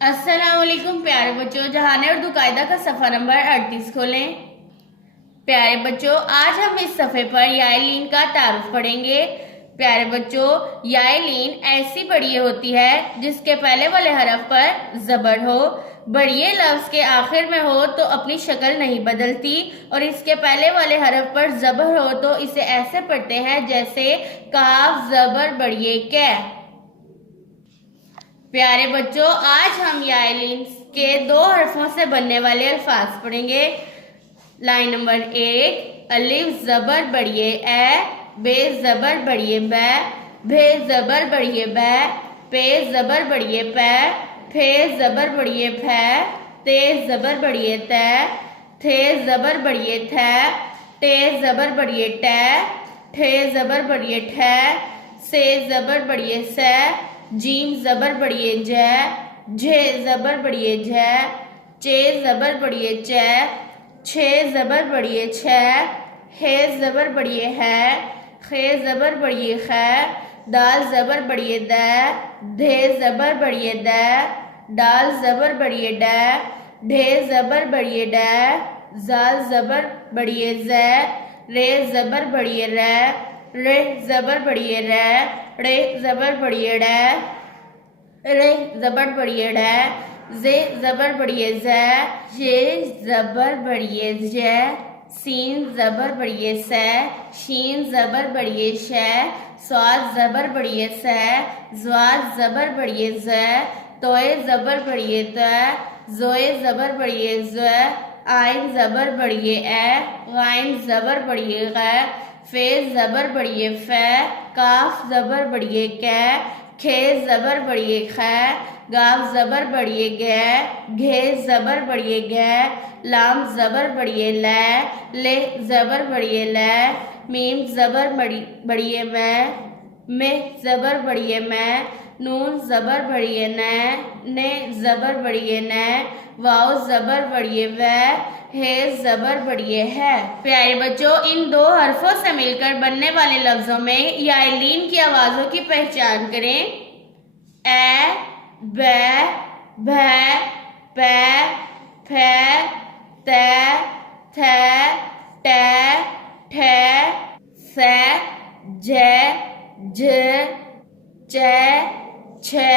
السلام علیکم پیارے بچوں، جہان اردو قاعدہ کا صفحہ نمبر 38 کھولیں۔ پیارے بچوں، آج ہم اس صفحے پر یائے لین کا تعارف پڑھیں گے۔ پیارے بچوں، یائے لین ایسی بڑیے ہوتی ہے جس کے پہلے والے حرف پر زبر ہو۔ بڑیے لفظ کے آخر میں ہو تو اپنی شکل نہیں بدلتی، اور اس کے پہلے والے حرف پر زبر ہو تو اسے ایسے پڑھتے ہیں جیسے کاف زبر بڑیے کے۔ پیارے بچوں، آج ہم یائے لین کے دو حرفوں سے بننے والے الفاظ پڑھیں گے۔ لائن نمبر 1، الف زبر بڑیے اے، بے زبر بڑیے بے، بھے زبر بڑیے بے، پے زبر بڑیے پے، پھے زبر بڑیے پھے، تے زبر بڑیے تے، تھے زبر بڑیے تھے، ٹے زبر بڑیے ٹے، ٹھے زبر بڑیے ٹھے، سے زبر بڑیے سے، جیم زبر بڑیے جے، جھے زبر بڑیے جھے، چے زبر بڑیے چے، چھے زبر بڑیے چھے، ہے زبر بڑیے ہے، خے زبر بڑیے خے، دال زبر بڑیے دے، دھے زبر بڑیے دے، ڈال زبر بڑیے ڈے، ڈھے زبر بڑیے ڈے، زال زبر بڑیے زے، رے زبر بڑیے رے، رے زبر بڑیے رے، رے زبر بڑیے ڑے، رے زبر بڑیے ڑے، زے زبر بڑیے زے، ژے زبر بڑیے جے، سین زبر بڑیے سے، شین زبر بڑیے شے، صاد زبر بڑیے سے، زواد زبر بڑیے زے، توئے زبر بڑیے تے، زوئے زبر بڑیے زے، آئین زبر بڑیے اے، غائن زبر بڑیے غے، فے زبر بڑیے فے، کاف زبر بڑیے کے، کھے زبر بڑیے خے، گاف زبر بڑیے گے، گھے زبر بڑیے گے، لام زبر بڑیے لے، لے زبر بڑیے لے، میم زبر بڑیے میں زبر بڑیے میں، نون زبر بڑیے نے زبر بڑیے نے، واؤ زبر بڑیے وے، ہے زبر بڑیے ہے۔ پیارے بچوں، ان دو حرفوں سے مل کر بننے والے لفظوں میں یائے لین کی آوازوں کی پہچان کریں۔ اے، بے، بھے، پے، پھے، تے، تھے، ٹے، ٹھے، سے، جے، جھے، چے، چھے،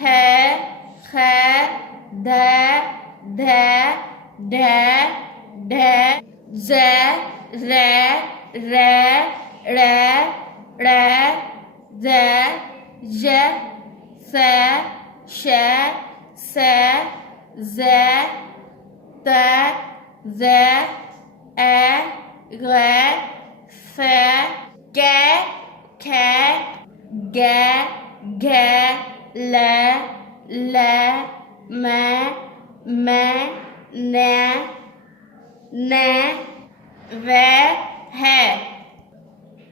ہے، خے، دھے، دھے، ڈھے، ڈھے، زے، رے، رے، ڑے، ڑے، زے، ژے، سے، شے، سے، زے، تے، زے، اے، غے، فے، کے، کھے، گے، گھے، لے، لے، میں، نے، وے، ہے۔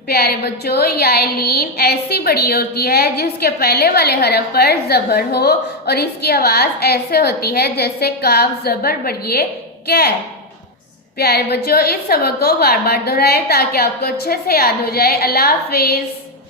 پیارے بچوں، یائے لین ایسی بڑی ہوتی ہے جس کے پہلے والے حرف پر زبر ہو، اور اس کی آواز ایسے ہوتی ہے جیسے کاف زبر بڑیے کے۔ پیارے بچوں، اس سبق کو بار بار دہرائیں تاکہ آپ کو اچھے سے یاد ہو جائے۔ اللہ حافظ۔